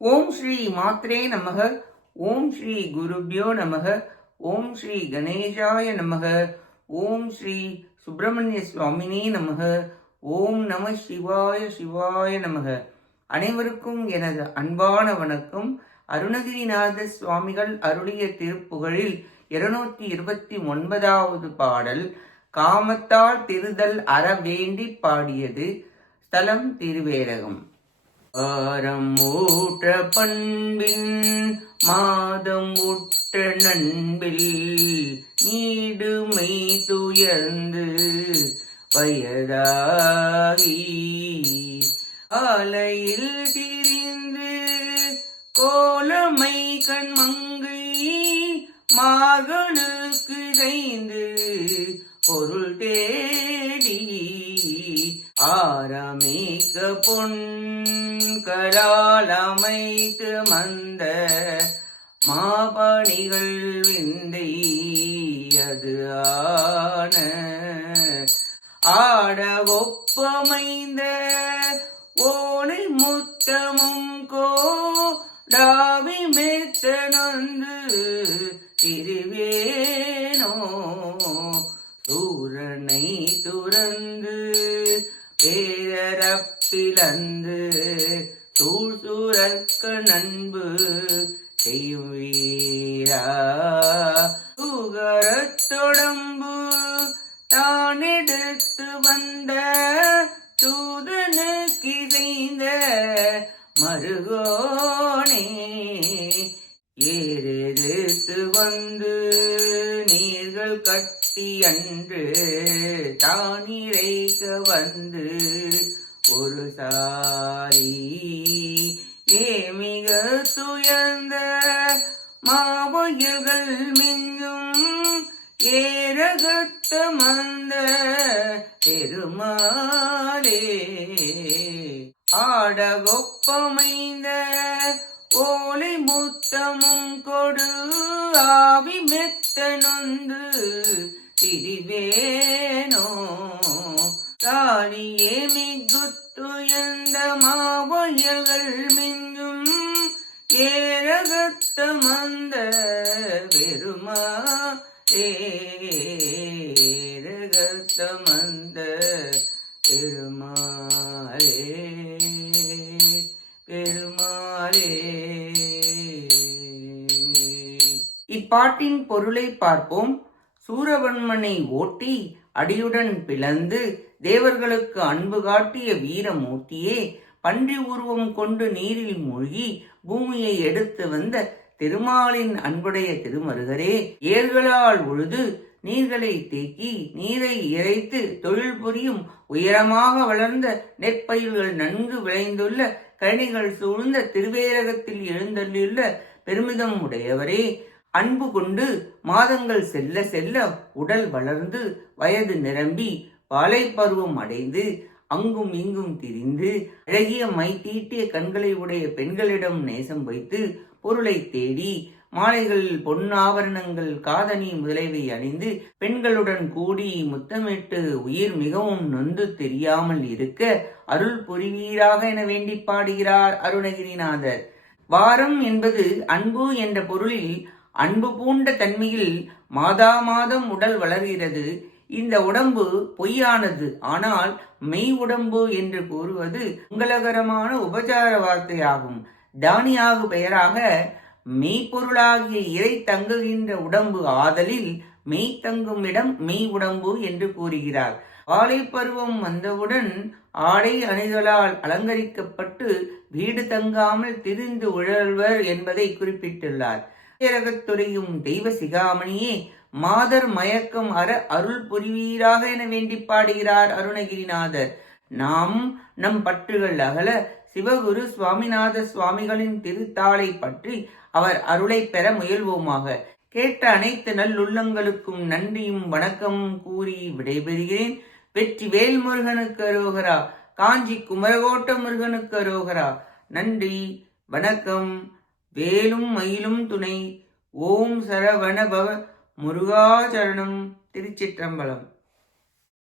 ஓம் ஸ்ரீ மாத்ரே நமக. ஓம் ஸ்ரீ குருப்யோ நமக. ஓம் ஸ்ரீ கணேசாய நமக. ஓம் ஸ்ரீ சுப்பிரமணிய சுவாமினே நமக. ஓம் நம சிவாய சிவாய நமக. அனைவருக்கும் எனது அன்பான வணக்கம். அருணகிரிநாத சுவாமிகள் அருளிய திருப்புகழில் 229வது பாடல். காமத்தால் திருதல் அற வேண்டி பாடியது. ஸ்தலம் திருவேரகம். ஆரம் ஊற்ற பண்பின் மாதம் உற்ற நண்பில் நீடுமை துயர்ந்து வயதாகி ஆலையில் திரிந்து கோலமை கண்மங்கை மார்களுக்கு செய்து பொருள் தேடி ஆரமேக்க பொன் கலால் அமைத்து மந்த மாபணிகள் விந்தை அது ஆன ஆட ஒப்பமைந்த ஓனை முத்தமும் கோடாவி மெத்த நொந்து திருவேனோ சூரனை துறந்து பேரப்பிலந்து சூழ்சூரற்க நண்பு செய்யும் வீரா சுகரத்தொடம்பு தான் எடுத்து வந்த தூதனுக்கு செய்த மருகோனே ஏறெடுத்து வந்து நீர்கள் கட்டி அன்று தானிரைக்க வந்து ஒரு சாரி ஏமிக துயர்ந்த மாவயல்கள் மிஞ்சும் ஏரகத்த மந்த பெருமாளே ஆடகொப்பமைந்த ஓலை முத்தமும் கொடு ஆவி மெத்த நொந்து திரிவேனோ தானியே மிகுத்து எந்த மாவயல்கள் மிஞ்சும் ஏரகத்த மந்த பெருமாளே ஏரகத்த மந்த பெருமாளே பெருமாளே. இப்பாட்டின் பொருளை பார்ப்போம். சூரவன்மனை ஓட்டி அடியுடன் பிளந்து தேவர்களுக்கு அன்பு காட்டிய வீரமூர்த்தியே, பன்றி உருவம் கொண்டு நீரில் மூழ்கி பூமியை எடுத்து வந்த திருமாலின் அன்புடைய திருமருகரே, ஏர்களால் உழுது நீர்களை தேக்கி நீரை இறைத்து தொழில் புரியும் உயரமாக வளர்ந்த நெற்பயிர்கள் நன்கு விளைந்துள்ள கழனிகள் சூழ்ந்த திருவேரகத்தில் எழுந்தள்ளியுள்ள பெருமிதம் உடையவரே, அன்பு கொண்டு மாதங்கள் செல்ல செல்ல உடல் வளர்ந்து வயது நிரம்பி வாலை பருவம் அடைந்து அங்கும் இங்கும் திரிந்து அழகிய மை தீட்டிய கண்களை உடைய பெண்களிடம் நேசம் வைத்து பொருளை தேடி மாலைகளில் பொன்னாபரணங்கள் காதணி முதலைவை அணிந்து பெண்களுடன் கூடி முத்தமிட்டு உயிர் மிகவும் நொந்து தெரியாமல் இருக்க அருள் புரிவீராக என வேண்டி பாடுகிறார் அருணகிரிநாதர். வாரம் என்பது அன்பு என்ற பொருளில் அன்பு பூண்ட தன்மையில் மாதா மாதம் உடல் வளர்கிறது. இந்த உடம்பு பொய்யானது, ஆனால் மெய் உடம்பு என்று கூறுவது மங்களகரமான உபச்சார வார்த்தையாகும். தானியாக பெயராக மெய்ப்பொருளாகிய இறை தங்குகின்ற உடம்பு ஆதலில் மெய் தங்கும் இடம் மெய் உடம்பு என்று கூறுகிறார். வாலை பருவம் வந்தவுடன் ஆடை அணிதலால் அலங்கரிக்கப்பட்டு வீடு தங்காமல் திரிந்து உழல்வர் என்பதை குறிப்பிட்டுள்ளார். துறையும் தெய்வ சிகாமணியே, மாதர் மயக்கம் அற அருள் புரிவீராக என வேண்டி பாடுகிறார் அருணகிரிநாதர். நாம் நம் பற்றுகள் அகல சிவகுரு சுவாமிநாத சுவாமிகளின் திருத்தாளை பற்றி அவர் அருளை பெற முயல்வோமாக. கேட்ட அனைத்து நல்லுள்ளங்களுக்கும் நன்றியும் வணக்கமும் கூறி விடைபெறுகிறேன். வெற்றி வேல் முருகனுக்கு அரோகரா. காஞ்சி குமரகோட்ட முருகனுக்கு அரோகரா. நன்றி, வணக்கம். வேலும் மயிலும் துணை. ஓம் சரவண பவ முருகாச்சரணம். திருச்சிற்றம்பலம்.